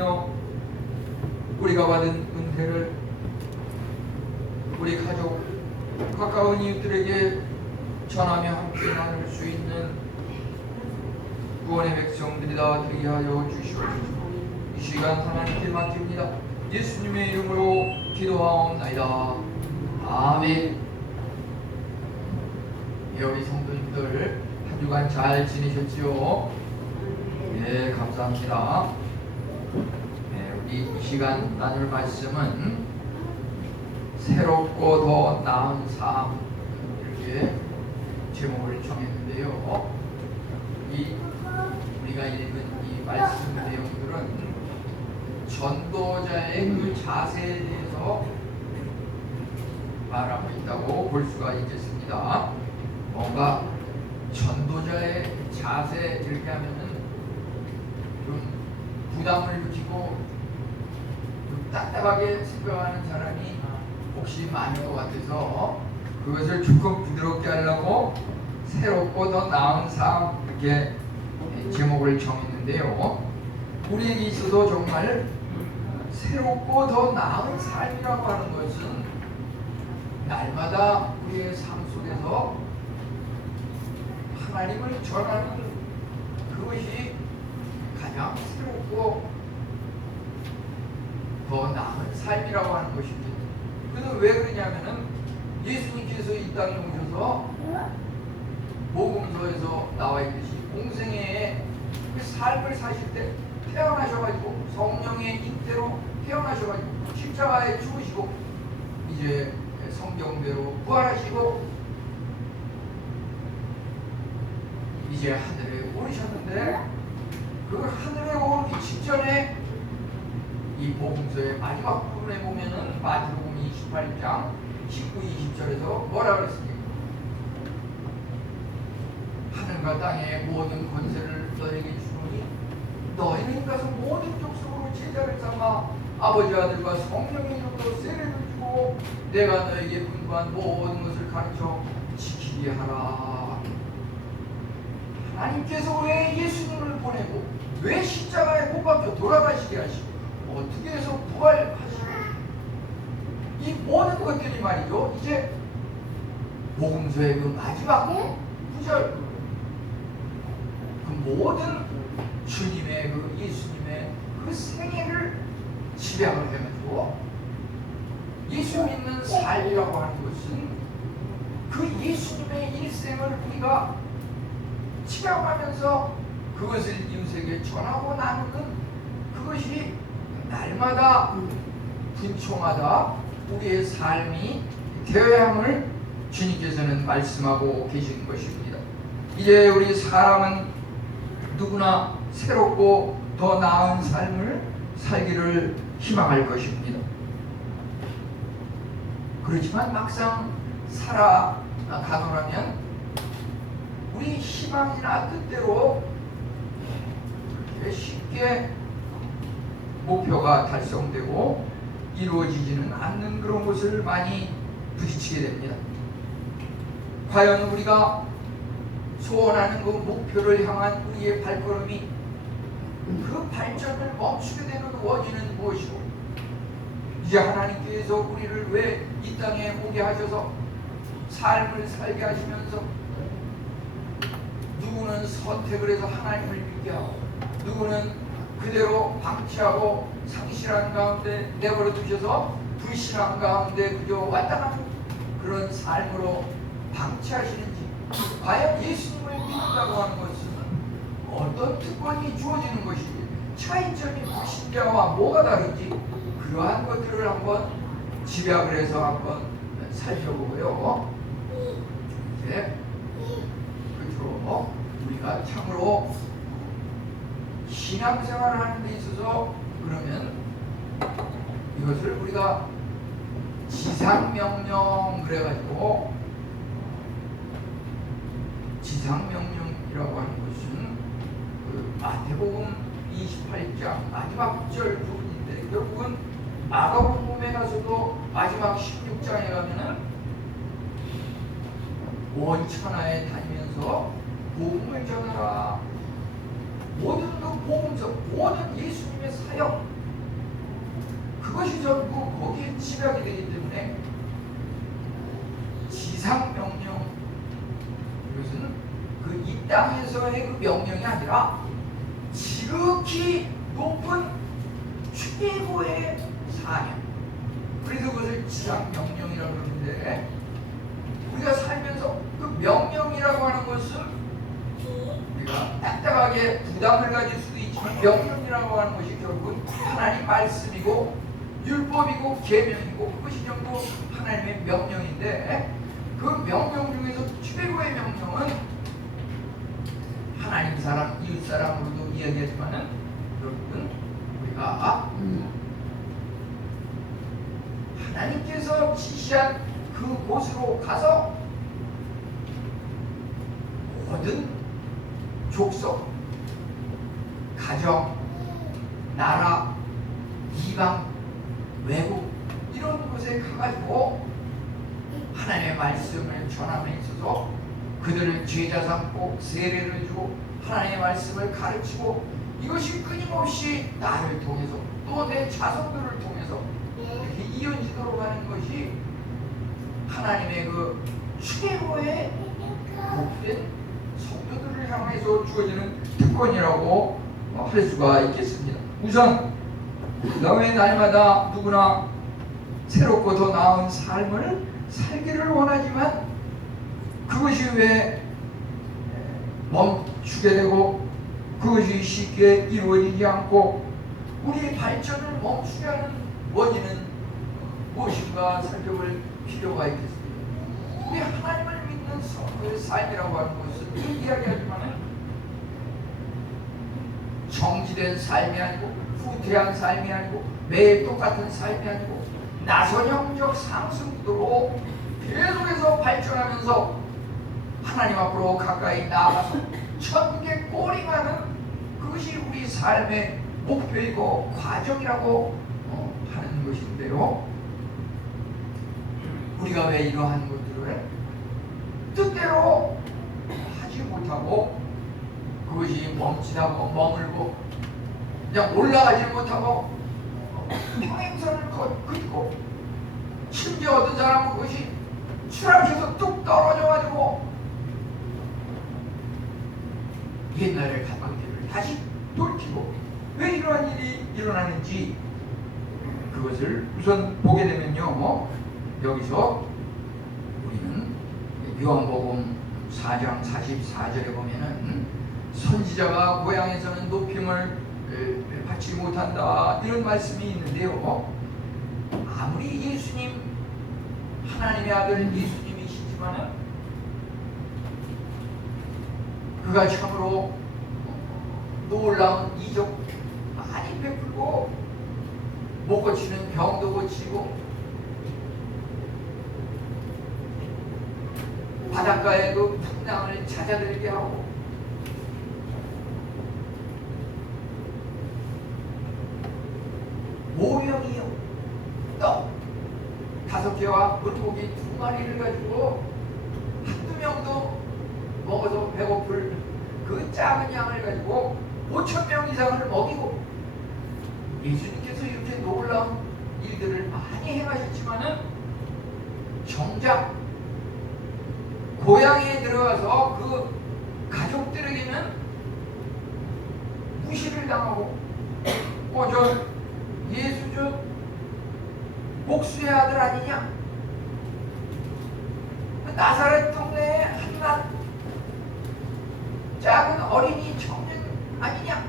누리며 우리가 받은 은혜를 우리 가족, 가까운 이웃들에게 전하며 함께 나눌 수 있는 구원의 백성들이다 되게 하여 주시옵소서. 이 시간 하나님께 맡깁니다. 예수님의 이름으로 기도하옵나이다. 아멘. 우리 성도님들 한 주간 잘 지내셨지요? 네, 감사합니다. 네, 우리 이 시간 나눌 말씀은 새롭고 더 나은 삶, 이렇게 제목을 정했는데요. 우리가 읽은 이 말씀 내용들은 전도자의 그 자세에 대해서 말하고 있다고 볼 수가 있겠습니다. 뭔가 전도자의 자세 이렇게 하면은 좀 부담을 느끼고 좀 딱딱하게 생각하는 사람이 혹시 많은 것 같아서 그것을 조금 부드럽게 하려고 새롭고 더 나은 삶 이렇게 제목을 정했는데요. 우리에게 있어서 정말 새롭고 더 나은 삶이라고 하는 것은 날마다 우리의 삶 속에서 하나님을 전하는 그것이 가장 새롭고 더 나은 삶이라고 하는 것입니다. 그는 왜 그러냐면은 예수님께서 이 땅에 오셔서 복음서에서 나와 있듯이 공생애에 그 삶을 사실 때 태어나셔가지고 성령의 인태로 태어나셔가지고 십자가에 죽으시고 이제 성경대로 부활하시고 이제 하늘에 오르셨는데 그 하늘에 오르기 직전에 이 복음서의 마지막 부분에 보면은 마태복음 28장 19, 20절에서 뭐라 그랬습니까? 하늘과 땅의 모든 권세를 너에게 주노니 너희는 가서 모든 족속으로 제자를 삼아 아버지 아들과 성령의 이름으로 세례를 주고 내가 너에게 분부한 모든 것을 가르쳐 지키게 하라. 하나님께서 왜 예수님을 보내고 왜 십자가에 못 박혀 돌아가시게 하시고 어떻게 해서 부활하시고 이 모든 것들이 말이죠. 이제 복음서의 그 마지막 구절 그 모든 주님의 그 예수님의 그 생애를 집약을 해가지고 예수 믿는 삶이라고 하는 것은 그 예수님의 일생을 우리가 집약하면서 그것을 이웃에게 전하고 나누는 그것이 날마다 분초마다 우리의 삶이 되어야 함을 주님께서는 말씀하고 계시는 것입니다. 이제 우리 사람은 누구나 새롭고 더 나은 삶을 살기를 희망할 것입니다. 그렇지만 막상 살아가더라면 우리 희망이나 뜻대로 그렇게 쉽게 목표가 달성되고 이루어지지는 않는 그런 것을 많이 부딪히게 됩니다. 과연 우리가 소원하는 그 목표를 향한 우리의 발걸음이 그 발전을 멈추게 되는 원인은 무엇이고 이제 하나님께서 우리를 왜 이 땅에 오게 하셔서 삶을 살게 하시면서 누구는 선택을 해서 하나님을 믿게 하고 누구는 그대로 방치하고 상실한 가운데 내버려 두셔서 불신한 가운데 그저 왔다 가는 그런 삶으로 방치하시는지 과연 예수님을 믿는다고 하는 것은 어떤 특권이 주어지는 것인지 차이점이 불신자와 뭐가 다른지 그러한 것들을 한번 집약을 해서 한번 살펴보고요. 이제 끝으로 우리가 참으로 신앙생활을 하는 데 있어서 그러면 이것을 우리가 지상명령 그래가지고 지상명령이라고 하는 것은 그 마태복음 28장 마지막 구절 부분인데 결국은 마가복음에 가서도 마지막 16장에 가면은 온 천하에 다니면서 복음을 전하라. 모든 그 복음서, 모든 예수님의 사역, 그것이 전부 거기에 집약이 되기 때문에 지상명령, 이것은 그 이 땅에서의 그 명령이 아니라 지극히 높은 최고의 사명, 그래서 그것을 지상명령이라고 그러는데, 우리가 살면서 그 명령이라고 하는 것은 우리가 딱딱하게 부담을 가질 수도 있지만, 명령이라고 하는 것이 결국은 하나님 말씀이고 율법이고 계명이고, 그것이 전부 하나님의 명령인데, 그 명령 중에서 최고의 명령은 하나님 사랑, 이웃 사랑으로도 이야기하지만은 여러분, 우리가 하나님께서 지시한 그곳으로 가서 모든 족속, 가정, 나라, 이방, 외국, 이런 곳에 가가지고 하나님의 말씀을 전함에 있어서 그들을 제자 삼고 세례를 주고 하나님의 말씀을 가르치고, 이것이 끊임없이 나를 통해서 또 내 자손들을 통해서 이렇게 이어지도록 하는 것이 하나님의 그 최고의 복된 성도들을 향해서 주어지는 특권이라고 할 수가 있겠습니다. 우선 그 다음에 날마다 누구나 새롭고 더 나은 삶을 살기를 원하지만, 그것이 왜 멈추게 되고 그것이 쉽게 이루어지지 않고 우리의 발전을 멈추게 하는 원인은 무엇인가 살펴볼 필요가 있겠습니다. 우리 하나님을 믿는 성도의 삶이라고 하는 것은 이야기하지만 정지된 삶이 아니고, 후퇴한 삶이 아니고, 매일 똑같은 삶이 아니고, 나선형적 상승구도로 계속해서 발전하면서 하나님 앞으로 가까이 나아가서 천국에 꼬링하는, 그것이 우리 삶의 목표이고 과정이라고 하는 것인데요, 우리가 왜 이러한 것들을 뜻대로 하지 못하고, 그것이 멈칫하고 머물고 그냥 올라가지 못하고 평행선을 긋고, 심지어 어떤 사람은 그것이 추락해서 뚝 떨어져가지고 옛날의 가방들을 다시 돌키고, 왜 이러한 일이 일어나는지 그것을 우선 보게 되면요, 여기서 우리는 요한복음 4장 44절에 보면은 선지자가 고향에서는 높임을 받지 못한다, 이런 말씀이 있는데요, 아무리 예수님, 하나님의 아들 예수님이시지만은 그가 참으로 놀라운 이적 많이 베풀고, 못 고치는 병도 고치고, 바닷가의 그 풍랑을 잦아들게 하고, 모형이요 떡 5개와 물고기 2마리를 가지고 한두 명도 먹어서 배고플 그 작은 양을 가지고 5,000명 이상을 먹이고, 예수님께서 이렇게 놀라운 일들을 많이 행하셨지만은 정작 고향에 들어가서 그 가족들에게는 무시를 당하고, 저 예수 저 목수의 아들 아니냐, 나사렛 동네에 한낱 작은 어린이 청년 아니냐,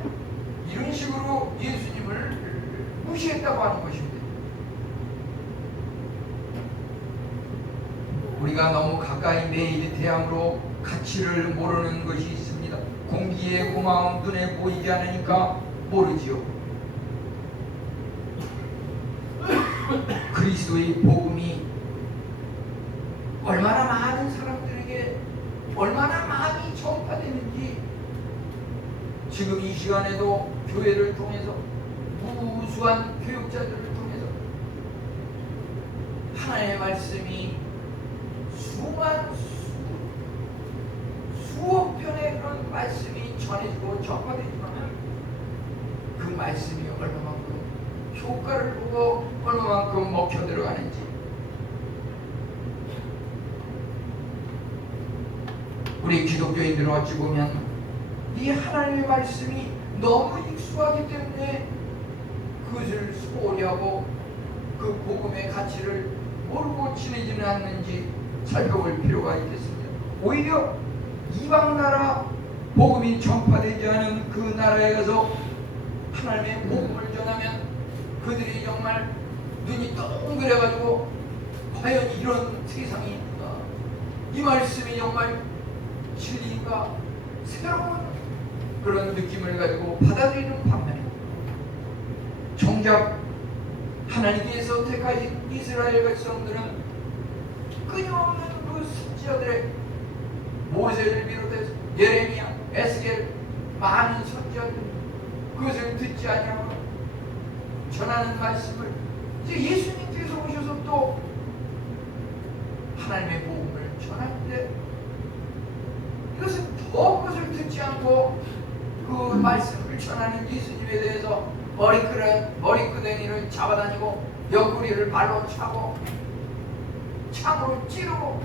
이런 식으로 예수님을 무시했다고 하는 것입니다. 우리가 너무 가까이 매일 대함으로 가치를 모르는 것이 있습니다. 공기의 고마움 눈에 보이지 않으니까 모르지요. 그리스도의 복음이 얼마나 많은 사람들에게 얼마나 많이 전파되는지, 지금 이 시간에도 교회를 통해서, 무수한 교육자들을 통해서 하나님의 말씀이 수억 편의 그런 말씀이 전해지고 전파되지만 그 말씀이 얼마만큼 효과를 보고 얼마만큼 먹혀 들어가는지. 우리 기독교인들은 어찌 보면 이 하나님의 말씀이 너무 익숙하기 때문에 그것을 소홀히 하고 그 복음의 가치를 모르고 지내지는 않는지 살펴볼 필요가 있겠습니다. 오히려 이방 나라 복음이 전파되지 않은 그 나라에 가서 하나님의 복음을 전하면 그들이 정말 눈이 동그래가지고 과연 이런 세상이 있구나, 이 말씀이 정말 진리인가, 새로운 그런 느낌을 가지고 받아들이는 반면에 정작 하나님께서 택하신 이스라엘 백성들은 끊임없는 그 선지자들의 모세를 비롯해서 예레미야, 에스겔, 많은 선지자들 그것을 듣지 아니하고 전하는 말씀을 이제 예수님께서 오셔서 또 하나님의 복음을 전하는데 이것은 더 그것을 듣지 않고 그 말씀을 전하는 예수님에 대해서 머리끄댕이를 잡아다니고 옆구리를 발로 차고 창으로 찌르고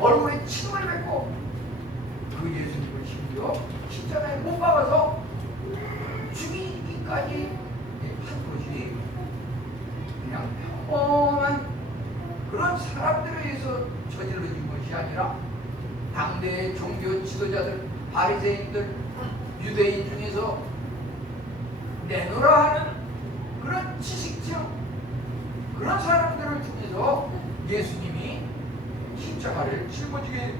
얼굴에 침을 뱉고 그 예수님을 심지어 십자가에 못 박아서 죽이기까지 한 것이 그냥 평범한 그런 사람들에 의해서 저질러진 것이 아니라 당대의 종교 지도자들, 바리새인들, 유대인 중에서 내노라 하는 그런 지식층, 그런 사람들을 통해서 예수님이 십자가를 짊어지게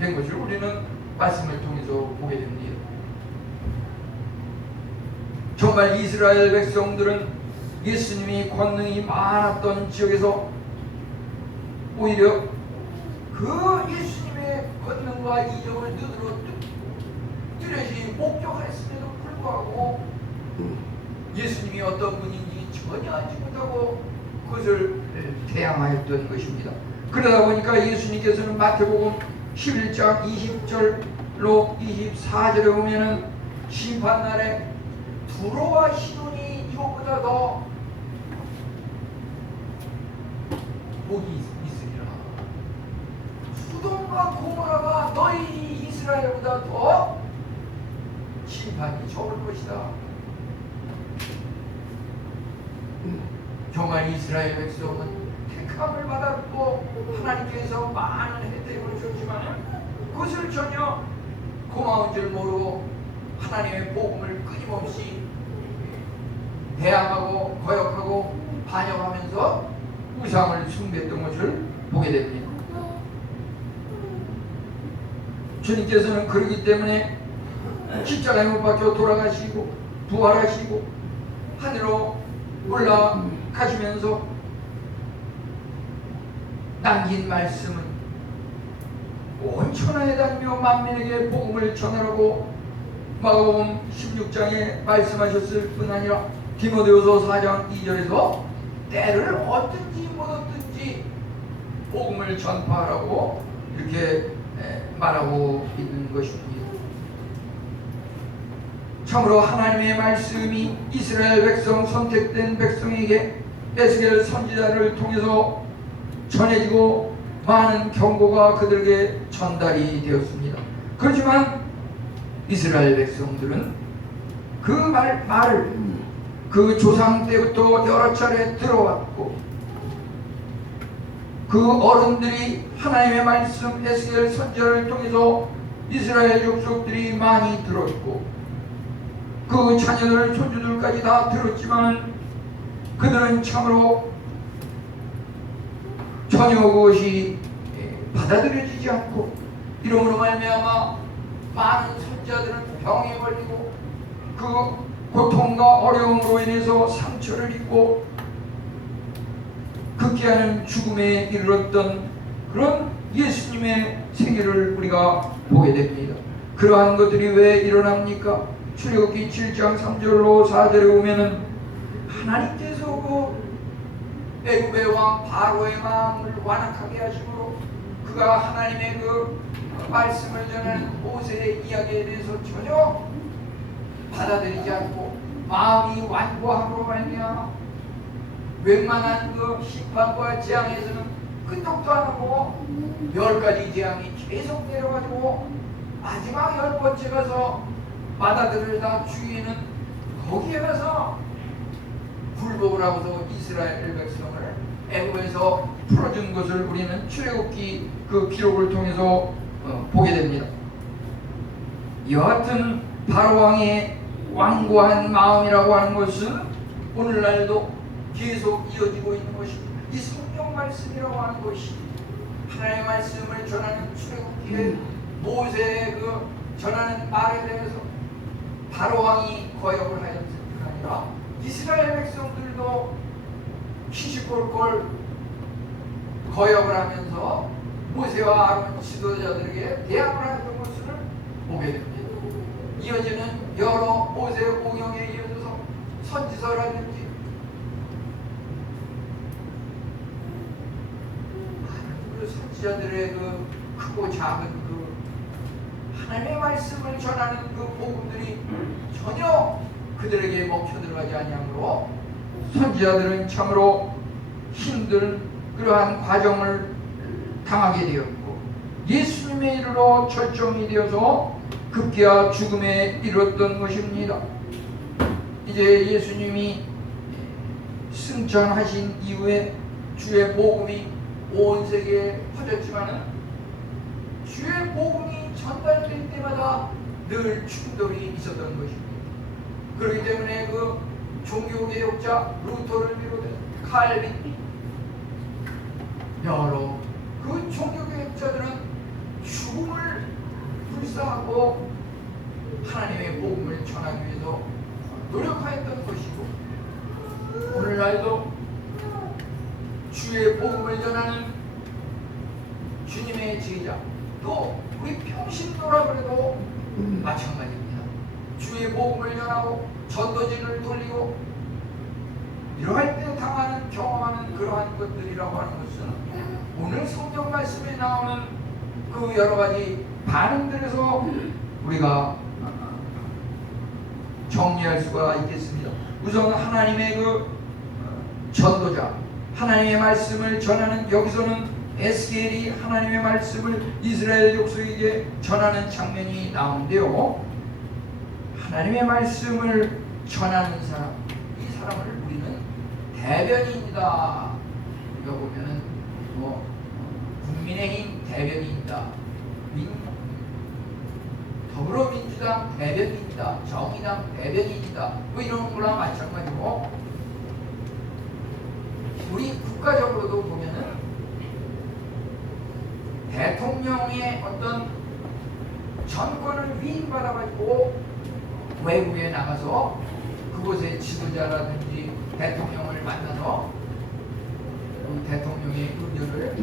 된 것을 우리는 말씀을 통해서 보게 됩니다. 정말 이스라엘 백성들은 예수님이 권능이 많았던 지역에서 오히려 그 예수님의 권능과 이적을 눈으로 뚜렷이 목격했음에도 불구하고 예수님이 어떤 분인지 전혀 알지 못하고 그것을 태양하였던 것입니다. 그러다 보니까 예수님께서는 마태복음 11장 20절로 24절에 보면은 심판날에 두로와 시돈이 이것보다 더 복이 있으리라. 소돔과 고모라가 너희 이스라엘보다 더 심판이 적을 것이다. 정말 이스라엘 백성은 택함을 받았고 하나님께서 많은 혜택을 줬지만 그것을 전혀 고마운 줄 모르고 하나님의 복음을 끊임없이 대항하고 거역하고 반역하면서 우상을 숭배했던 것을 보게 됩니다. 주님께서는 그러기 때문에 십자가에 못 박혀 돌아가시고 부활하시고 하늘로 올라가시면서 남긴 말씀은 온 천하에 다니며 만민에게 복음을 전하라고 마가복음 16장에 말씀하셨을 뿐 아니라 디모데후서 4장 2절에서 때를 얻든지 못 얻든지 복음을 전파하라고 이렇게 말하고 있는 것입니다. 참으로 하나님의 말씀이 이스라엘 백성, 선택된 백성에게 에스겔 선지자를 통해서 전해지고 많은 경고가 그들에게 전달이 되었습니다. 그렇지만 이스라엘 백성들은 그 말을 그 조상 때부터 여러 차례 들어왔고 그 어른들이 하나님의 말씀 에스겔 선지자를 통해서 이스라엘 족속들이 많이 들었고 그 자녀들 손주들까지 다 들었지만 그들은 참으로 전혀 그것이 받아들여지지 않고 이러므로 말미암아 많은 선지자들은 병에 걸리고 그 고통과 어려움으로 인해서 상처를 입고 극기하는 죽음에 이르렀던 그런 예수님의 생애를 우리가 보게 됩니다. 그러한 것들이 왜 일어납니까? 출애굽기 7장 3절로 4절에 보면은 하나님께서 그 애굽의 왕 바로의 마음을 완악하게 하심으로 그가 하나님의 그 말씀을 전하는 모세의 이야기에 대해서 전혀 받아들이지 않고 마음이 완고함으로 말미암아 웬만한 그 심판과 재앙에서는 끈적도 안 하고 10가지 재앙이 계속 내려가지고 마지막 10번째 가서 받아들이다 주인은 거기에 가서 굴복을 하고서 이스라엘 백성을 애굽에서 풀어준 것을 우리는 출애굽기 그 기록을 통해서 보게 됩니다. 여하튼 바로왕의 완고한 마음이라고 하는 것은 오늘날도 계속 이어지고 있는 것입니다. 이 성경 말씀이라고 하는 것이 하나님의 말씀을 전하는 출애굽기에 모세의 그 전하는 말에 대해서 바로왕이 거역을 하였을 뿐 아니라 이스라엘 백성들도 시시콜콜 거역을 하면서 모세와 아론 지도자들에게 대항을 하였던 것을 보게 됩니다. 이어지는 여러 모세 오경에 이어져서 선지서라든지 많은 그 선지자들의 그 크고 작은 그 하나님의 말씀을 전하는 그 복음들이 전혀 그들에게 먹혀 들어가지 아니하므로 선지자들은 참으로 힘든 그러한 과정을 당하게 되었고 예수님에 이르러 절정이 되어서 급기야 죽음에 이르렀던 것입니다. 이제 예수님이 승천하신 이후에 주의 복음이 온 세계에 퍼졌지만은 주의 복음이 전달될 때마다 늘 충돌이 있었던 것입니다. 그렇기 때문에 그 종교개혁자 루터를 비롯해 칼빈 여러 그 종교개혁자들은 죽음을 불사하고 하나님의 복음을 전하기 위해서 노력하였던 것이고 오늘날도 주의 복음을 전하는 주님의 제자 또 우리 평신도라 그래도 마찬가지입니다. 주의 복음을 전하고 전도진을 돌리고 이러할 때 당하는 경험하는 그러한 것들이라고 하는 것은 오늘 성경 말씀에 나오는 그 여러 가지 반응들에서 우리가 정리할 수가 있겠습니다. 우선 하나님의 그 전도자 하나님의 말씀을 전하는 여기서는 에스겔이 하나님의 말씀을 이스라엘 족속에게 전하는 장면이 나오는데요. 하나님의 말씀을 전하는 사람 이 사람을 우리는 대변인이다. 우리가 보면은 뭐 국민의힘 대변인이다. 더불어민주당 대변인이다. 정의당 대변인이다. 뭐 이런 거랑 마찬가지고 우리 국가적으로도 보면은 대통령의 어떤 전권을 위임받아가지고 외국에 나가서 그곳의 지도자라든지 대통령을 만나서 그 대통령의 의견을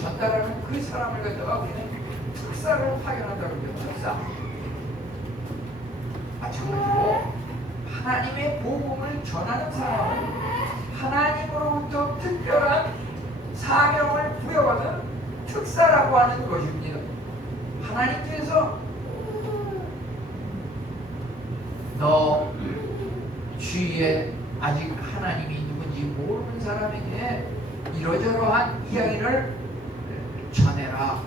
전달하는 그 사람을 갖다가 우리는 특사를 파견한다고 그러죠. 특사. 마찬가지로 하나님의 복음을 전하는 사람은 하나님으로부터 특별한 사명을 부여받은 특사라고 하는 것입니다. 하나님께서 너 주위에 아직 하나님이 누군지 모르는 사람에게 이러저러한 이야기를 전해라.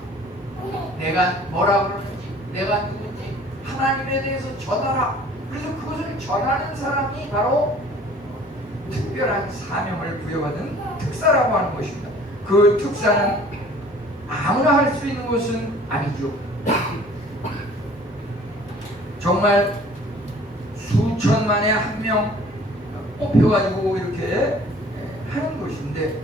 내가 뭐라 그러는지 내가 누군지 하나님에 대해서 전하라. 그래서 그것을 전하는 사람이 바로 특별한 사명을 부여받은 특사라고 하는 것입니다. 그 특사는 아무나 할 수 있는 것은 아니죠. 정말 수천만에 한 명 뽑혀가지고 이렇게 하는 것인데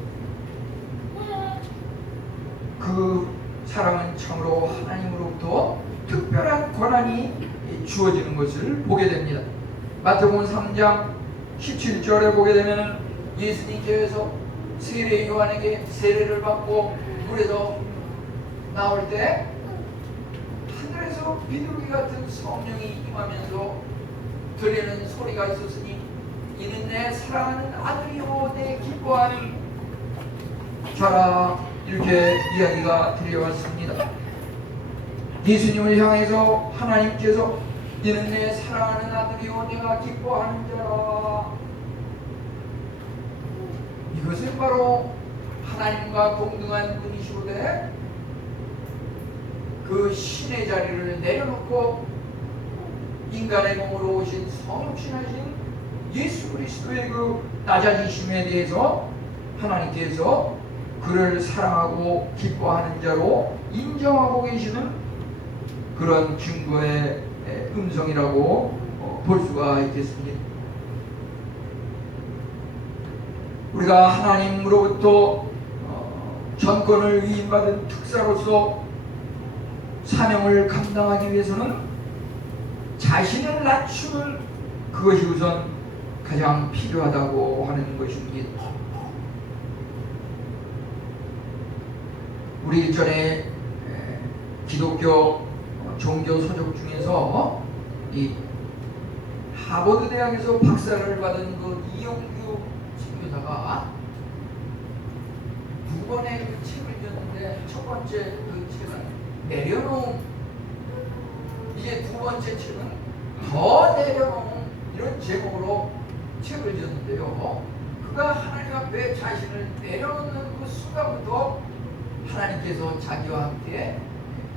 그 사람은 참으로 하나님으로부터 특별한 권한이 주어지는 것을 보게 됩니다. 마태복음 3장 17절에 보게 되면 예수님께서 세례 요한에게 세례를 받고 물에서 나올 때 하늘에서 비둘기 같은 성령이 임하면서 들리는 소리가 있었으니 이는 내 사랑하는 아들이요 내 기뻐하는 자라. 이렇게 이야기가 들려왔습니다. 예수님을 향해서 하나님께서 이는 내 사랑하는 아들이요 내가 기뻐하는 자라. 이것은 바로 하나님과 동등한 분이시거든 그 신의 자리를 내려놓고 인간의 몸으로 오신 성육신하신 예수 그리스도의 그 낮아지심에 대해서 하나님께서 그를 사랑하고 기뻐하는 자로 인정하고 계시는 그런 증거의 음성이라고 볼 수가 있겠습니다. 우리가 하나님으로부터 전권을 위임받은 특사로서 사명을 감당하기 위해서는 자신을 낮추는 그것이 우선 가장 필요하다고 하는 것입니다. 우리 일전에 기독교 종교 서적 중에서 이 하버드 대학에서 박사를 받은 그 이용규 선교사가 두 번의 그 책을 줬는데 첫 번째 그 책은 내려놓음, 이제 두 번째 책은 더 내려놓음, 이런 제목으로 책을 줬는데요. 그가 하나님 앞에 자신을 내려놓는 그 순간부터 하나님께서 자기와 함께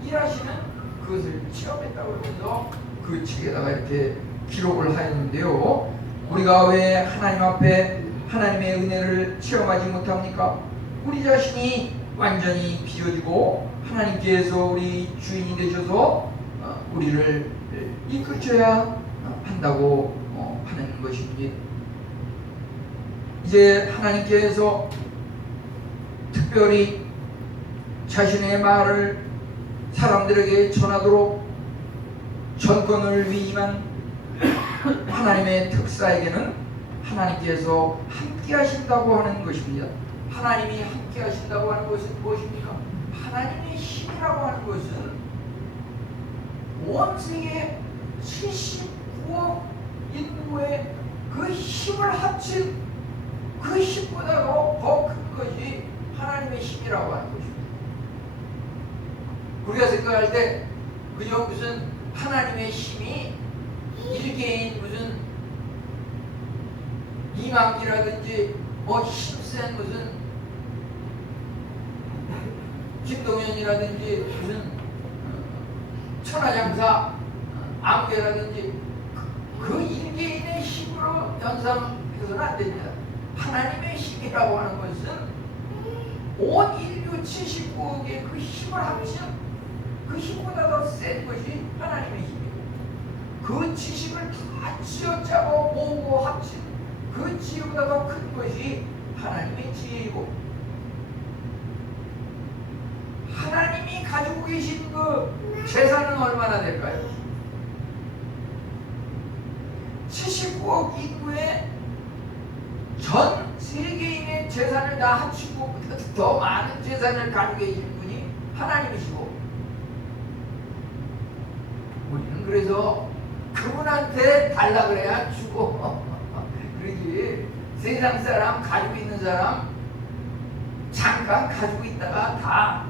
일하시는 그것을 체험했다고 하면서 그 책에다가 이렇게 기록을 하였는데요. 우리가 왜 하나님 앞에 하나님의 은혜를 체험하지 못합니까? 우리 자신이 완전히 비워지고 하나님께서 우리 주인이 되셔서 우리를 이끌셔야 한다고 하는 것입니다. 이제 하나님께서 특별히 자신의 말을 사람들에게 전하도록 전권을 위임한 하나님의 특사에게는 하나님께서 함께 하신다고 하는 것입니다. 하나님이 함께 하신다고 하는 것은 무엇입니까? 하나님의 힘이라고 하는 것은 온 세계 79억 인구의 그 힘을 합친 그 힘보다도 더 큰 것이 하나님의 힘이라고 하는 것입니다. 우리가 생각할 때 그저 무슨 하나님의 힘이 일개인 무슨 이만기라든지 뭐 힘센 무슨 김동연이라든지 무슨 천하장사 암괴라든지 그 일개인의 힘으로 연상해서는 안 됩니다. 하나님의 힘이라고 하는 것은 온 인류 79억의 그 힘을 합친 그 힘보다 더 센 것이 하나님의 힘이고, 그 지식을 다 쥐어짜고 모으고 합친 그 지혜보다 더 큰 것이 하나님의 지혜이고, 하나님이 가지고 계신 그 재산은 얼마나 될까요? 79억 인구의 전 세계인의 재산을 다 합치고 더 많은 재산을 가지고 계신 분이 하나님이시고, 우리는 그래서 그분한테 달라 그래야 주고 그러지 세상 사람 가지고 있는 사람 잠깐 가지고 있다가 다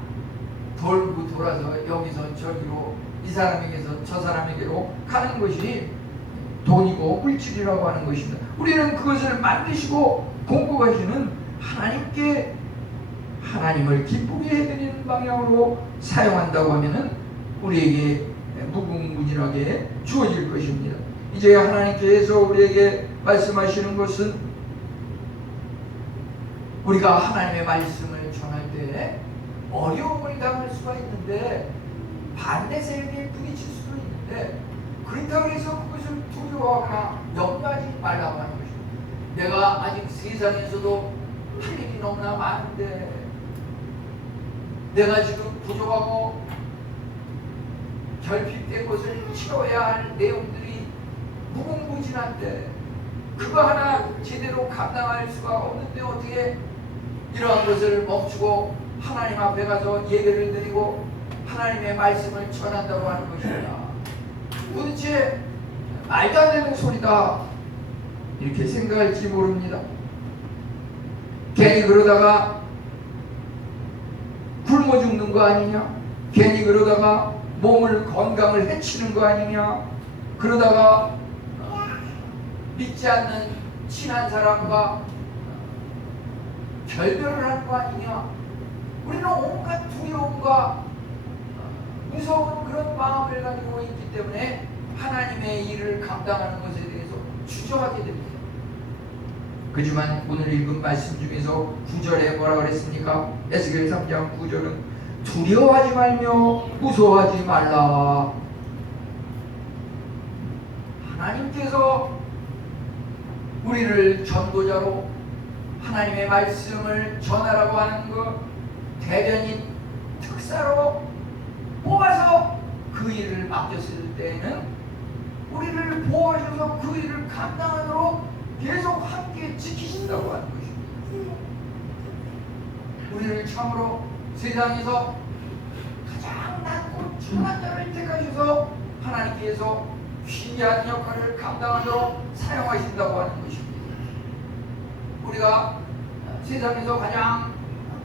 돌고 돌아서 여기서 저기로 이 사람에게서 저 사람에게로 가는 것이 돈이고 물질이라고 하는 것입니다. 우리는 그것을 만드시고 공급하시는 하나님께 하나님을 기쁘게 해드리는 방향으로 사용한다고 하면은 우리에게 무궁무진하게 주어질 것입니다. 이제 하나님께서 우리에게 말씀하시는 것은 우리가 하나님의 말씀을 전할 때 어려움을 당할 수가 있는데 반대 세력에 부딪힐 수도 있는데, 그렇다고 해서 그것을 두려워하거나 염려하지 말라고 하는 것입니다. 내가 아직 세상에서도 할 일이 너무나 많은데, 내가 지금 부족하고 결핍된 것을 치러야 할 내용들이 무궁무진한데 그거 하나 제대로 감당할 수가 없는데 어떻게 이러한 것을 멈추고 하나님 앞에 가서 예배를 드리고 하나님의 말씀을 전한다고 하는 것입니다. 도대체 말도 안 되는 소리다 이렇게 생각할지 모릅니다. 괜히 그러다가 굶어 죽는 거 아니냐, 괜히 그러다가 몸을 건강을 해치는 거 아니냐? 그러다가 믿지 않는 친한 사람과 결별을 하는 거 아니냐? 우리는 온갖 두려움과 무서운 그런 마음을 가지고 있기 때문에 하나님의 일을 감당하는 것에 대해서 주저하게 됩니다. 그지만 오늘 읽은 말씀 중에서 9절에 뭐라 그랬습니까? 에스겔 3장 9절은 두려워하지 말며 무서워하지 말라. 하나님께서 우리를 전도자로 하나님의 말씀을 전하라고 하는 것, 대변인 특사로 뽑아서 그 일을 맡겼을 때에는 우리를 보호하셔서 그 일을 감당하도록 계속 함께 지키신다고 하는 것입니다. 우리를 참으로 세상에서 가장 낮고 천한 자를 택하셔서 하나님께서 귀한 역할을 감당하도록 사용하신다고 하는 것입니다. 우리가 세상에서 가장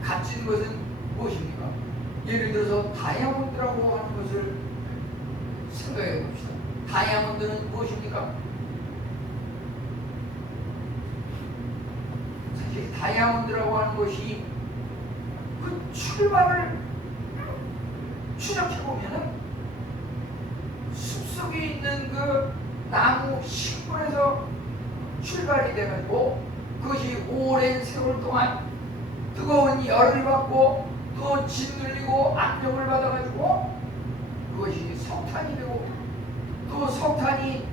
값진 것은 무엇입니까? 예를 들어서 다이아몬드라고 하는 것을 생각해 봅시다. 다이아몬드는 무엇입니까? 사실 다이아몬드라고 하는 것이 그 출발을 추적해 보면은 숲속에 있는 그 나무 식물에서 출발이 돼가지고 그것이 오랜 세월 동안 뜨거운 열을 받고 또 짓눌리고 압력을 받아가지고 그것이 석탄이 되고 또 석탄이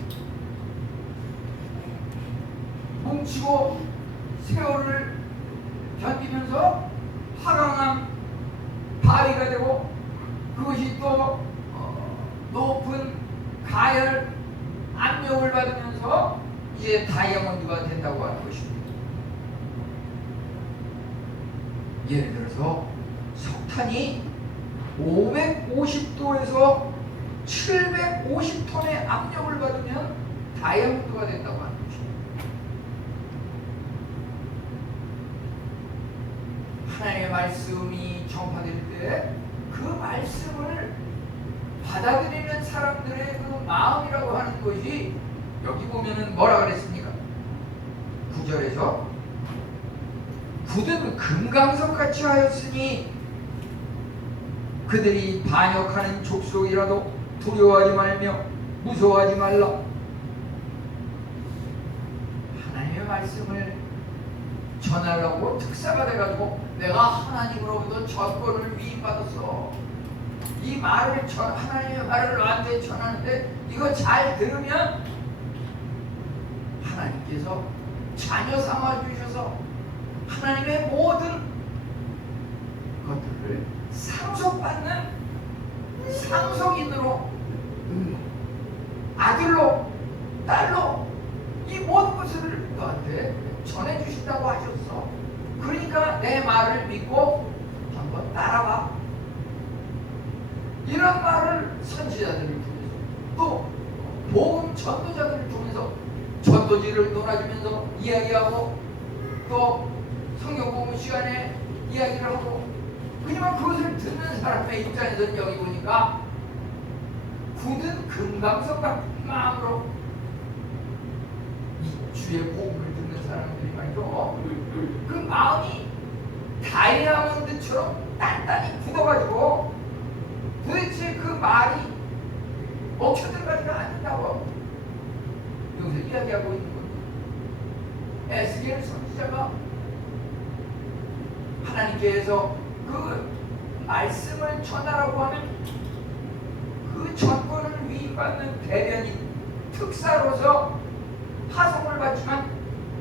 뭉치고 세월을 견디면서 화강암 바위가 되고 그것이 또 높은 가열 압력을 받으면서 이제 다이아몬드가 된다고 하는 것입니다. 예를 들어서 석탄이 550도에서 750톤의 압력을 받으면 다이아몬드가 된다고 하는 것입니다. 하나님의 말씀이 전파될 때 그 말씀을 받아들이는 사람들의 그 마음이라고 하는 것이 여기 보면은 뭐라 그랬습니까? 9절에서 굳은 금강석 같이 하였으니 그들이 반역하는 족속이라도 두려워하지 말며 무서워하지 말라. 하나님의 말씀을 전하려고 특사가 돼가지고 내가 하나님으로부터 전권을 위임받았어. 이 말을 하나님의 말을 너한테 전하는데 이거 잘 들으면 하나님께서 자녀 삼아 주셔서 하나님의 모든 것들을 상속받는 상속인으로 아들로 딸로 이 모든 것을 너한테 전해주신다고 하셨어. 그러니까 내 말을 믿고 한번 따라봐. 이런 말을 선지자들을 통해서 또 복음 전도자들을 통해서 전도지를 놀아주면서 이야기하고 또 성경 복음 시간에 이야기를 하고 그냥 그것을 듣는 사람의 입장에서는 여기 보니까 굳은 금강석 같은 마음으로 이 주의 복음을 듣는 사람들이 말이죠. 그 마음이 다이아몬드처럼 단단히 굳어가지고 도대체 그 말이 먹혀들어가지가 않는다고 여기서 이야기하고 있는 겁니다. 에스겔 선지자가 하나님께서 그 말씀을 전하라고 하는 그 전권을 위임받는 대변인 특사로서 파송을 받지만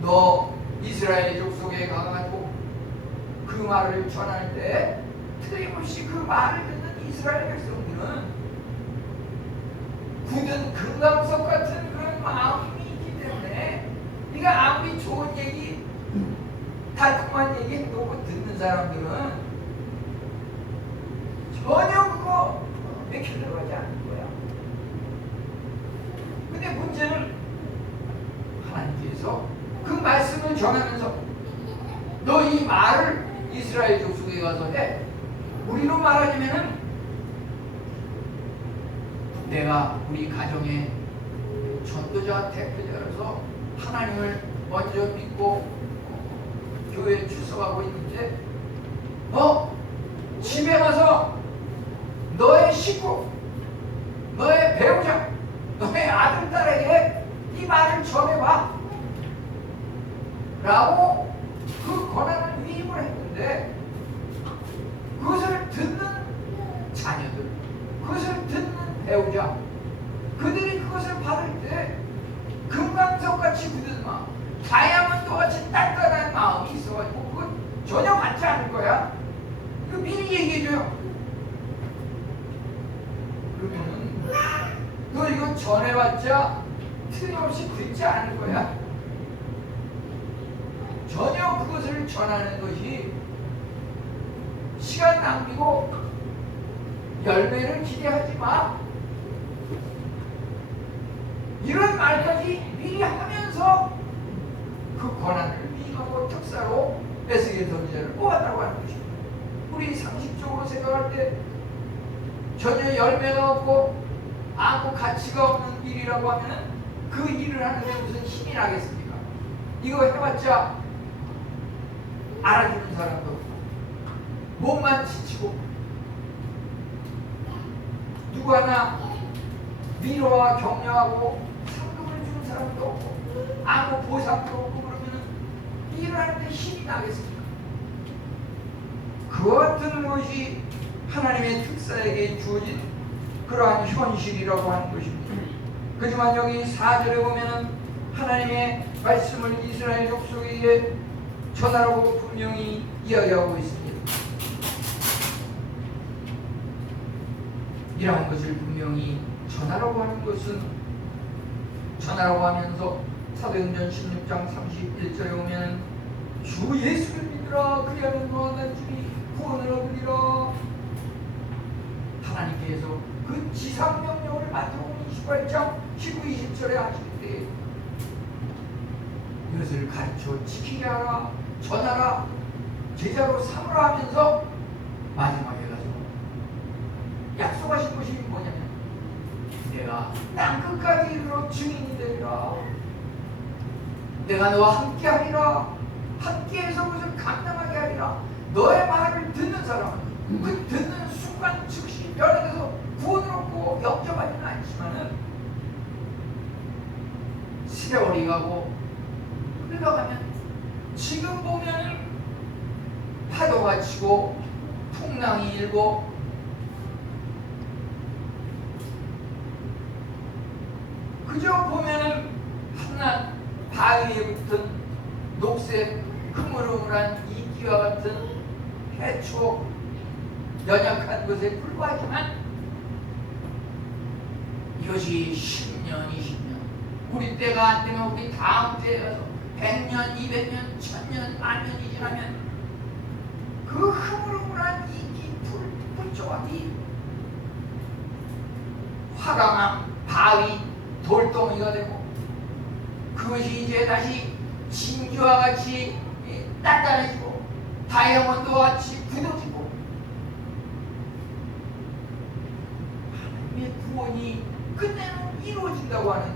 너 이스라엘 족속에 가가지고 그 말을 전할 때 틀림없이 그 말을 듣는 이스라엘 백성들은 굳은 금강석 같은 그런 마음이 있기 때문에 네가 아무리 좋은 얘기 달콤한 얘기 놓고 듣는 사람들은 전혀 그거 맥혀 들어가지 않는 거야. 근데 문제는 하나님께서 그 말씀을 전하면서 너 이 말을 이스라엘 족속에 가서 해. 우리로 말하자면은 내가 우리 가정의 전도자 대표자로서 하나님을 먼저 믿고 교회에 출석하고 있는데 집에 가서 너의 식구, 너의 배우자, 너의 아들, 딸에게 이 말을 전해봐 라고 그 권한을 위임을 했는데, 그것을 듣는 자녀들, 그것을 듣는 배우자, 그들이 그것을 받을 때 금강석같이 굳은 마음, 다이아몬드같이 단단한 마음이 있어가지고 그건 전혀 받지 않을 거야. 이거 미리 얘기해줘요. 그러면은 너 이거 전해봤자 틀림없이 듣지 않을 거야. 전혀 그것을 전하는 것이 시간 낭비고 열매를 기대하지 마. 이런 말까지 미리 하면서 그 권한을 위임하고 특사로 에스겔 선지자를 뽑았다고 하는 것입니다. 우리 상식적으로 생각할 때 전혀 열매가 없고 아무 가치가 없는 일이라고 하면 그 일을 하는데 무슨 힘이 나겠습니까? 이거 해봤자 알아주는 사람도 없고 몸만 지치고 누구 하나 위로와 격려하고 상급을 주는 사람도 없고 아무 보상도 없고, 그러면 일을 하는데 힘이 나겠습니까? 그와 같은 것이 하나님의 특사에게 주어진 그러한 현실이라고 하는 것입니다. 하지만 여기 4절에 보면은 하나님의 말씀을 이스라엘 족속에게 전하라고 분명히 이야기하고 있습니다. 이러한 것을 분명히 전하라고 하는 것은, 전하라고 하면서 사도행전 16장 31절에 보면 주 예수를 믿으라 그리하면 너와 난 집이 구원을 얻으리라. 하나님께서 그 지상명령을 마태복음 28장 19, 20절에 하실 때 이것을 가르쳐 지키게 하라, 전하라, 제자로 삼으라 하면서 마지막에 가서 약속하신 것이 뭐냐면 내가 땅 끝까지 이르러 증인이 되리라. 내가 너와 함께 하리라. 함께해서 그것을 감당하게 하리라. 너의 말을 듣는 사람은 그 듣는 순간 즉시 변해서 구원을 얻고 영접하지는 않지만은 세월이 가고 흘러가면 지금 보면은 파도가 치고 풍랑이 일고 그저 보면은 한낱 바위에 붙은 녹색 흐물흐물한 이끼와 같은 해초 연약한 것에 불과하지만 이것이 10년, 20년, 우리 때가 안 되면 우리 다음 때에 가서 100년, 200년, 1000년, 만년이 지나면 그 흐물흐물한 이끼 풀조각이 화강암 바위 돌덩이가 되고 그것이 이제 다시 진주와 같이 단단해지고 다이아몬드와 같이 굳어지고 하나님의 구원이 끝내는 이루어진다고 하는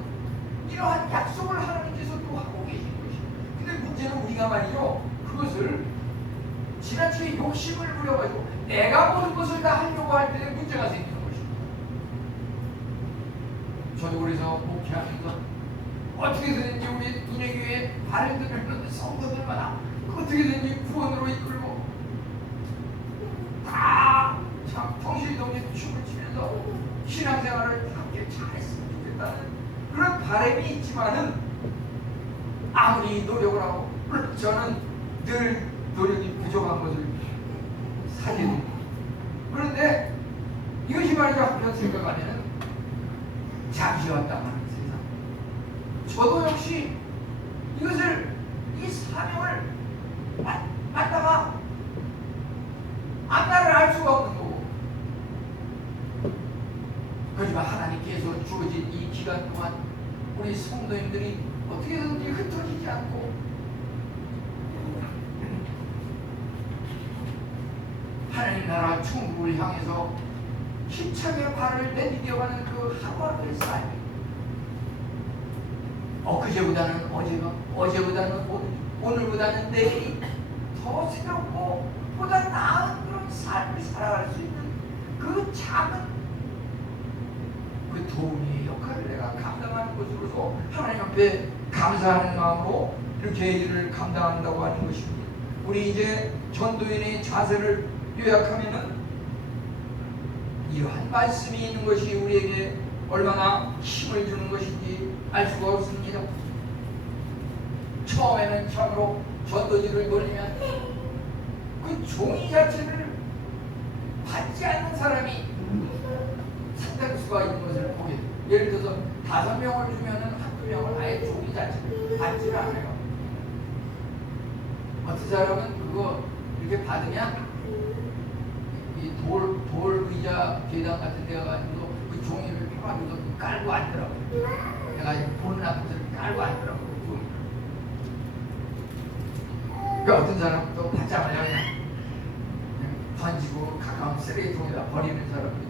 이러한 약속을 하나님께서 또 하고 계신 것이죠. 근데 문제는 우리가 말이죠, 그것을 지나치게 욕심을 부려가지고 내가 모든 것을 다 하려고 할 때 문제가 생기는 것입니다. 저도 그래서 목회하면서 어떻게든지 우리 인해교회에 발을 들였는데 성도들마다 어떻게든지 구원으로 이끌고 다 참 정신동에 춤을 추면서 신앙생활을 함께 잘했으면 좋겠다는 그런 바람이 있지만은 아무리 노력을 하고 물론 저는 늘 노력이 부족한 것을 사실입니다. 그런데 이것이 말이죠, 한편 생각하면 잠시 왔다 가는 세상. 저도 역시 이것을 이 사명을 맡다가 앞날을 알 수가 없는 거고, 하지만 하나님께서 주어진 이 기간 동안 우리 성도님들이 어떻게든지 흩어지지 않고 하나님 나라 천국을 향해서 힘차게 발을 내디뎌가는 그 하루하루의 삶이 엊그제보다는 어제가, 어제보다는 오늘보다는 내일이 더 새롭고 보다 나은 그런 삶을 살아갈 수 있는 그 작은 그 도움의 역할을 내가 감당하는 것으로서 하나님 앞에 감사하는 마음으로 이렇게 일을 감당한다고 하는 것입니다. 우리 이제 전도인의 자세를 요약하면은 이러한 말씀이 있는 것이 우리에게 얼마나 힘을 주는 것인지 알 수가 없습니다. 처음에는 참으로 전도지를 돌리면 그 종이 자체를 받지 않는 사람이 상당수가 있는 것을 보게 돼요. 예를 들어서 5명을 주면은 한두 명을 아예 종이 자체를 받지를 않아요. 어떤 사람은 그거 이렇게 받으면 이 돌 의자 계단 같은 데 가가지고 그 종이를 펴가지고 깔고 앉더라고요. 내가 보는 앞에서 깔고 앉더라고요. 그러니까 어떤 사람은 또 받자마자 그냥 던지고 가까운 쓰레기통에다 버리는 사람도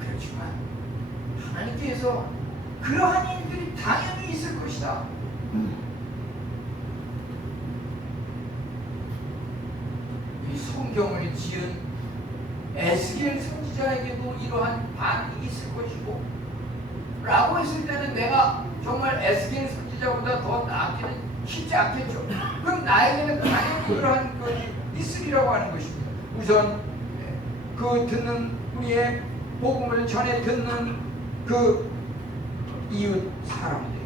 그렇지만 하나님께서 그러한 일들이 당연히 있을 것이다. 이 성경을 지은 에스겔 선지자에게도 이러한 반응이 있을 것이고 라고 했을 때는 내가 정말 에스겔 선지자보다 더 나았기는 쉽지 않겠죠. 그럼 나에게는 당연히 그러한 것이 있으리라고 하는 것입니다. 우선 그 듣는 우리의 복음을 전해 듣는 그 이웃 사람들,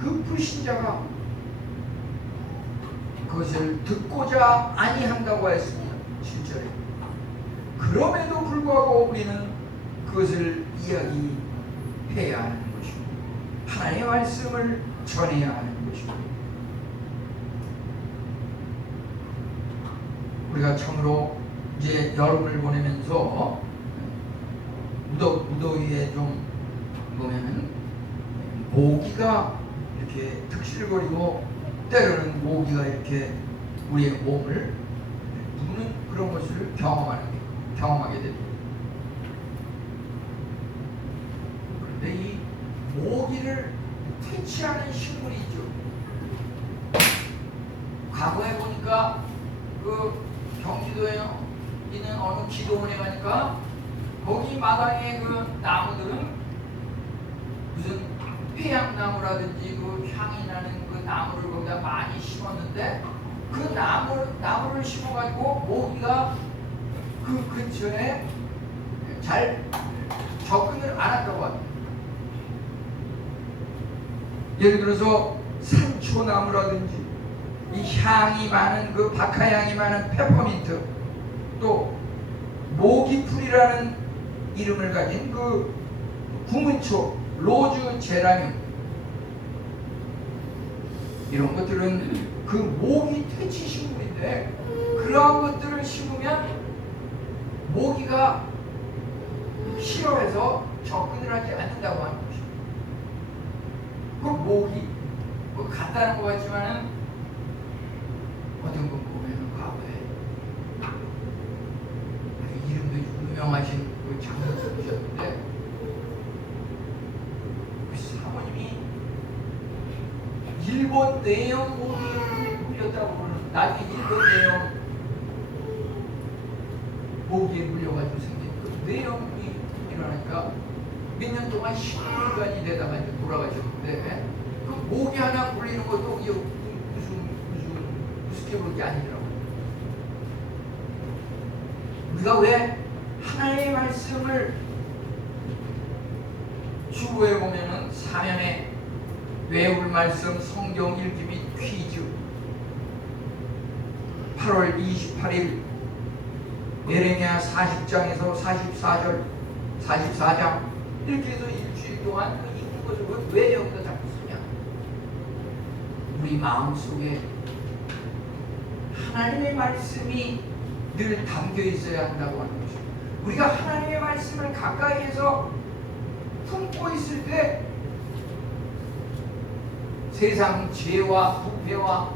그 불신자가 그것을 듣고자 아니한다고 했습니다. 7절에. 그럼에도 불구하고 우리는 그것을 이야기해야 하는 것입니다. 하나님의 말씀을 전해야 하는 것입니다. 우리가 참으로 이제 여름을 보내면서 무더위에 좀 보면은 모기가 이렇게 득실거리고 때로는 모기가 이렇게 우리의 몸을 누는 그런 것을 경험하게 됩니다. 그런데 이 모기를 퇴치하는 식물이 있죠. 과거에 보니까 그 경기도에 있는 어느 기도원에 가니까 거기 마당에 그 나무들은 무슨 회양나무라든지 그 향이 나는 그 나무를 거기다 많이 심었는데 그 나무를 심어가지고 모기가 그 근처에 잘 접근을 안 한다고 합니다. 예를 들어서 산초나무라든지 이 향이 많은 그 박하향이 많은 페퍼민트, 또 모기풀이라는 이름을 가진 그 구문초, 로즈 제라늄, 이런 것들은 그 모기 퇴치 식물인데 그러한 것들을 심으면 모기가 싫어해서 접근을 하지 않는다고 하는 것입니다. 그 모기 뭐 간단한 것 같지만은 어떤 분 보면은 과거에 이름도 유명하신 그 장로님이셨는데 그 사모님이 일본 내영 모기에 물렸다고 그러는, 나중에 일본 내영 모기에 물려가지고 생긴 그 내영이 일어나니까 몇 년 동안 10년간이 되다가 이제 돌아가셨는데 그 모기 하나 물리는 것도 우습게 볼 게 아니더라고요. 우리가 왜 하나님의 말씀을 주보에 보면은 사면에 외울 말씀, 성경 읽기 및 퀴즈, 8월 28일 예레미야 40장에서 44장 이렇게 해서 일주일 동안 그 읽는 것을 왜 여기다 자꾸 쓰냐? 우리 마음속에 하나님의 말씀이 늘 담겨 있어야 한다고 하는 것입니다. 우리가 하나님의 말씀을 가까이에서 품고 있을 때 세상 죄와 부패와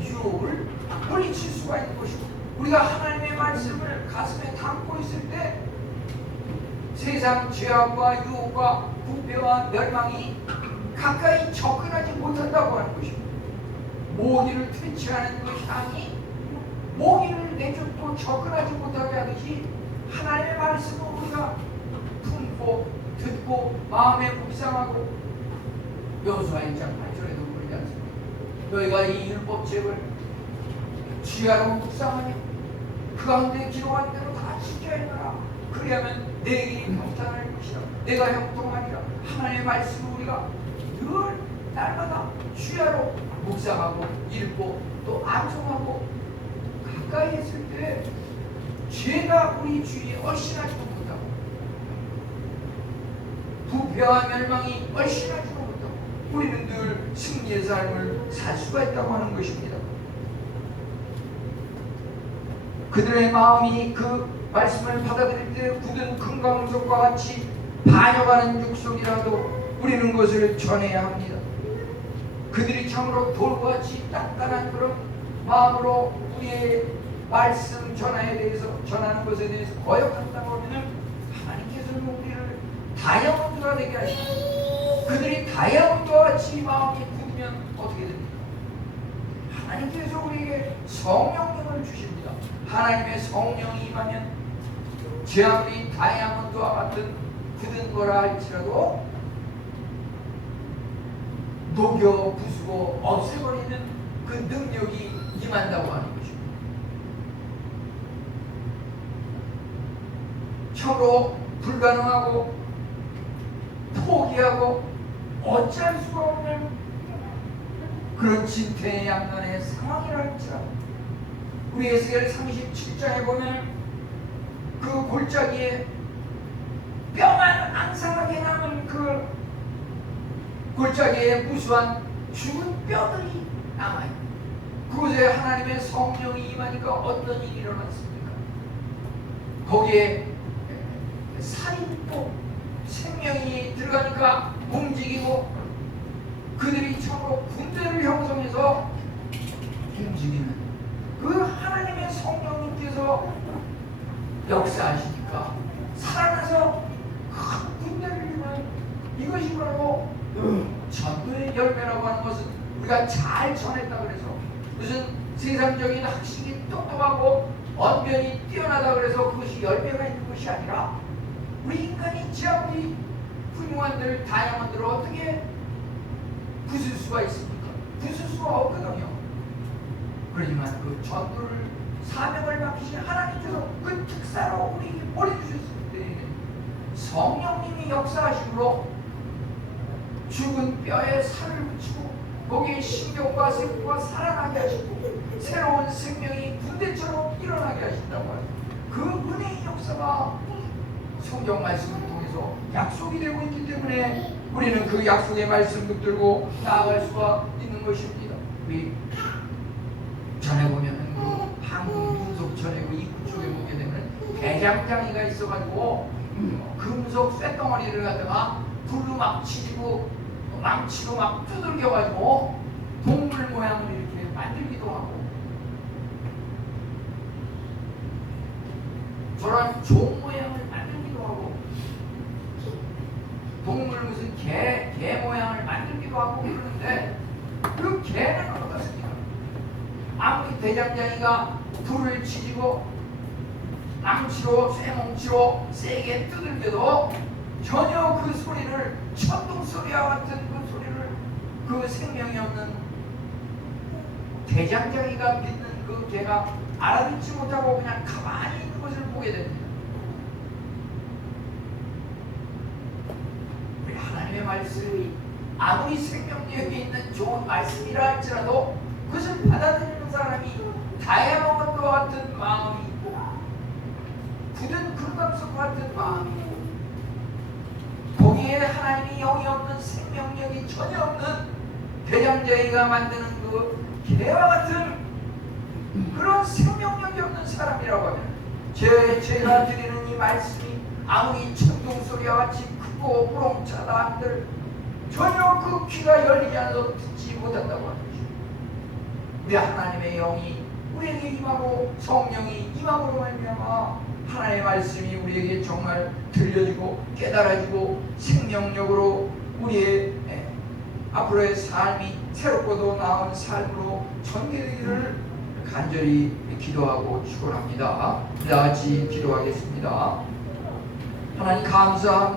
유혹을 물리칠 수가 있는 것입니다. 우리가 하나님의 말씀을 가슴에 담고 있을 때 세상 죄악과 유혹과 부패와 멸망이 가까이 접근하지 못한다고 하는 것입니다. 모기를 퇴치하는 그 향이 모기를 내쫓고 접근하지 못하게 하듯이 하나님의 말씀을 우리가 품고 듣고 마음에 묵상하고 여호수아 1장 8절에도 그러지 않습니까? 너희가 이 율법책을 주야로 묵상하며 그 가운데 기록한 대로 다 지켜야 하라. 그리하면 내 길이 평탄할 것이라. 내가 형통하리라. 하나님의 말씀을 우리가 늘 날마다 주야로 묵상하고 읽고 또 암송하고 가까이 했을 때 죄가 우리 주위에 얼씬하지도 못하고 부패와 멸망이 얼씬하지도 못하고 우리는 늘 승리의 삶을 살 수가 있다고 하는 것입니다. 그들의 마음이 그 말씀을 받아들일 때 굳은 금강석과 같이 반역하는 육속이라도 우리는 그것을 전해야 합니다. 그들이 참으로 돌과 같이 단단한 그런 마음으로 우리의 말씀 전하는 것에 대해서 거역한다고 하면 하나님께서는 우리를 다이아몬드가 되게 하십니다. 그들이 다이아몬드와 같이 마음이 굳으면 어떻게 됩니까? 하나님께서 우리에게 성령님을 주십니다. 하나님의 성령이 임하면 제 아무리 다이아몬드와 같은 굳은 거라 할지라도 녹여 부수고 없애버리는 그 능력이 임한다고 하는 것입니다. 참으로 불가능하고 포기하고 어찌할 수가 없는 그런 진퇴양난의 상황이라 할지라도 우리 에스겔 37장에 보면 그 골짜기에 뼈만 앙상하게 남은 그 골짜기에 무수한 죽은 뼈들이 남아있고 그곳에 하나님의 성령이 임하니까 어떤 일이 일어났습니까? 거기에 살인도 생명이 들어가니까 움직이고 그들이 참으로 군대를 형성해서 움직이는 그 하나님의 성령님께서 역사하시니까 살아나서 큰 군대를 이루는 이것이 바로 전도의 열매라고 하는 것은 우리가 잘 전했다 그래서 무슨 세상적인 학식이 똑똑하고 언변이 뛰어나다 그래서 그것이 열매가 있는 것이 아니라 우리 인간이 지아무리 훌륭한들 다이아몬드를 어떻게 부술 수가 있습니까? 부술 수가 없거든요. 그러지만 그 전도를 사명을 맡기신 하나님께서 그 특사로 우리에게 보내주셨을 때 성령님이 역사하심으로 죽은 뼈에 살을 붙이고 거기에 신경과 생과 살아나게 하시고 새로운 생명이 군대처럼 일어나게 하신다고 하죠. 그 은혜의 역사가 성경 말씀을 통해서 약속이 되고 있기 때문에 우리는 그 약속의 말씀 붙들고 나아갈 수가 있는 것입니다. 우리 전에 보면은 그 한국 금속 전에 그 입구 쪽에 보게 되면 대장장이가 있어가지고 금속 쇳덩어리를 갖다가 불로 막 치고 망치로 막 두들겨가지고 동물 모양을 이렇게 만들기도 하고 저런 종 모양을 만들기도 하고 동물 무슨 개 모양을 만들기도 하고 그러는데 그 개는 어떻습니까? 아무리 대장장이가 불을 지지고 망치로 쇠뭉치로 세게 두들겨도 전혀 그 소리를 천둥 소리와 같은 그 소리를 그 생명이 없는 대장장이가 믿는 그 개가 알아듣지 못하고 그냥 가만히 있는 것을 보게 됩니다. 우리 하나님의 말씀이 아무리 생명력이 있는 좋은 말씀이라 할지라도 그것을 받아들이는 사람이 다이아몬드와 같은 마음이 있고 굳은 금강석 같은 마음이 있고 거기에 하나님이 영이 없는 생명력이 전혀 없는 대장장이가 만드는 그 개와 같은 그런 생명력이 없는 사람이라고 하면 제가 드리는 이 말씀이 아무리 천둥소리와 같이 크고 우렁차다 한들 전혀 그 귀가 열리지 않아서 듣지 못한다고 하는 것입니다. 우리 하나님의 영이 우리에게 임하고 성령이 임함으로 말미암아 하나님의 말씀이 우리에게 정말 들려지고 깨달아지고 생명력으로 우리의 앞으로의 삶이 새롭고도 나은 삶으로 전개되기를 간절히 기도하고 축원합니다. 다 같이 기도하겠습니다. 하나님 감사합니다.